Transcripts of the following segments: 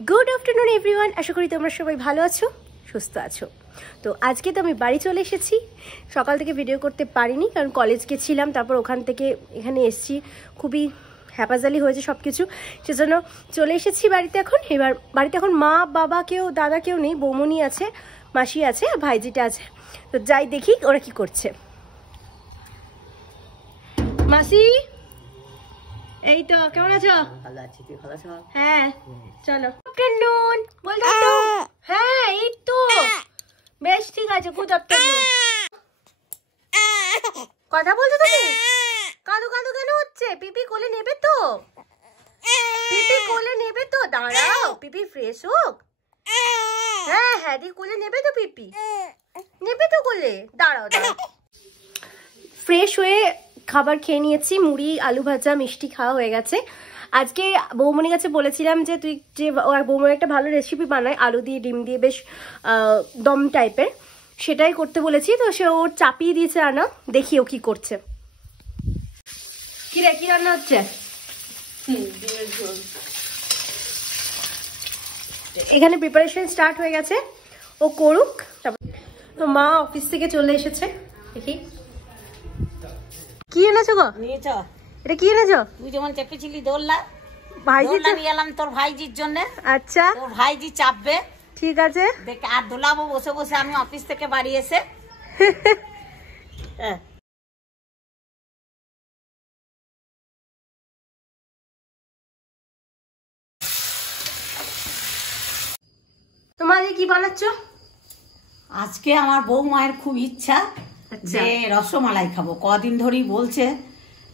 Good afternoon everyone, আশা করি তোমরা সবাই ভালো আছো, সুস্থ আছো। তো আজকে তো আমি বাড়ি চলে এসেছি। সকাল থেকে ভিডিও করতে পারিনি কারণ কলেজ গেছিলাম, তারপর ওখান থেকে এখানে এসেছি। খুবই হ্যাপাজালি হয়েছে সব কিছু, সেজন্য চলে এসেছি বাড়িতে। এবার বাড়িতে এখন মা বাবা কেউ দাদা কেউ নেই, বৌমনি আছে, মাসি আছে, ভাইজিটা আছে। তো যাই দেখি ওরা কি করছে। মাসি, এই তো কেমন আছো? ভালো আছি, তুই ভালো আছো? হ্যাঁ চলো। আফটারনুন বলতো তো। হ্যাঁ এই তো বেশ ঠিক আছে। Good afternoon. কথা বলছো তুমি? কাঁদো কাঁদো কেন হচ্ছে? পিপি কোলে নেবে তো? পিপি কোলে নেবে তো? দাঁড়াও, পিপি ফ্রেশ হোক। হ্যাঁ হ্যাঁ দি কোলে নেবে তো? পিপি নেবে তো কোলে? দাঁড়াও দাঁড়াও। ফ্রেশ হয়ে খাবার খেয়ে নিয়েছি, মুড়ি আলু ভাজা মিষ্টি খাওয়া হয়ে গেছে। আজকে বৌমনির কাছে বলেছিলাম যে তুই যে বৌমনি একটা ভালো রেসিপি বানায় আলু দিয়ে ডিম দিয়ে, বেশ দম টাইপের, সেটাই করতে বলেছি। তো সে ওর চাপিয়ে দিয়েছে রান্না, দেখি ও কি করছে। কি রে, কি রান্না হচ্ছে? এখানে প্রিপারেশন স্টার্ট হয়ে গেছে, ও করুক। তো মা অফিস থেকে চলে এসেছে, দেখি কি এনেছো গো? নিয়েছো? এটা কি এনেছো? তুই যেমন চেপেছিলি দোলনা, ভাইজি নিয়ে এলাম তোর ভাইজির জন্য। আচ্ছা তোর ভাইজি চাপবে, ঠিক আছে। দেখ আর দোলাবো বসে বসে আমি অফিস থেকে বাড়ি এসে। হ্যাঁ তোমার কি বানাচ্ছ? আজকে আমার বউ মায়ের খুব ইচ্ছা যে রসমালাই খাবো। কদিন ধরেই বলছে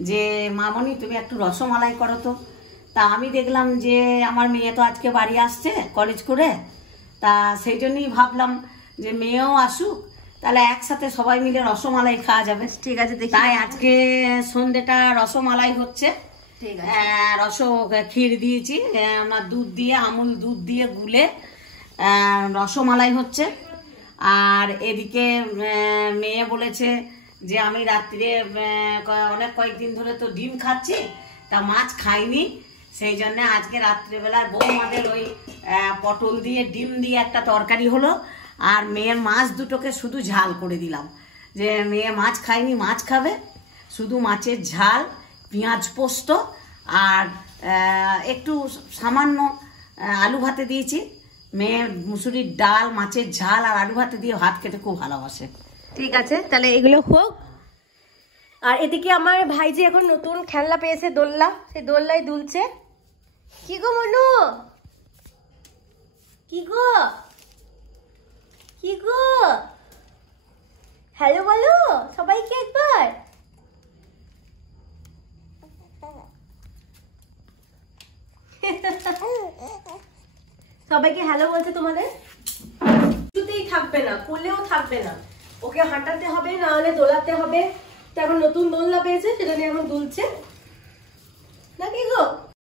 যে মামনি তুমি একটু রসমালাই করো তো। তা আমি দেখলাম যে আমার মেয়ে তো আজকে বাড়ি আসছে কলেজ করে, তা সেই জন্যই ভাবলাম যে মেয়েও আসুক, তাহলে একসাথে সবাই মিলে রসমালাই খাওয়া যাবে। ঠিক আছে দেখি। তাই আজকে সন্ধ্যেটা রসমালাই হচ্ছে। ঠিক আছে। ক্ষীর দিয়েছি আমার দুধ দিয়ে, আমুল দুধ দিয়ে গুলে রসমালাই হচ্ছে। আর এদিকে মেয়ে বলেছে যে আমি রাত্রে অনেক কয়েকদিন ধরে তো ডিম খাচ্ছি, তা মাছ খাইনি, সেই জন্য আজকে রাত্রেবেলায় বৌমাদের ওই পটল দিয়ে ডিম দিয়ে একটা তরকারি হলো। আর মেয়ের মাছ দুটোকে শুধু ঝাল করে দিলাম, যে মেয়ে মাছ খায়নি, মাছ খাবে, শুধু মাছের ঝাল, পেঁয়াজ পোস্ত আর একটু সামান্য আলু ভাতে দিয়েছি। মেয়ে মুসুরির ডাল, মাছের ঝাল আর আলু ভাতে দিয়ে ভাত খেতে খুব ভালোবাসে। ঠিক আছে, তাহলে এগুলো হোক। আর এদিকে আমার ভাইজি এখন নতুন খেলনা পেয়েছে, দোলনা, সেই দোলনায় দুলছে। কি গো মনু, কি গো, কি গো, হ্যালো বলো সবাইকে একবার। সবাইকে হ্যালো বলছে তোমাদের। কিছুতেই থাকবে না, কোলেও থাকবে না, ওকে হাঁটাতে হবে, না হলে দোলাতে হবে। তো এখন নতুন দোলনা পেয়েছে, সেটা নিয়ে এখন দুলছে নাকি গো।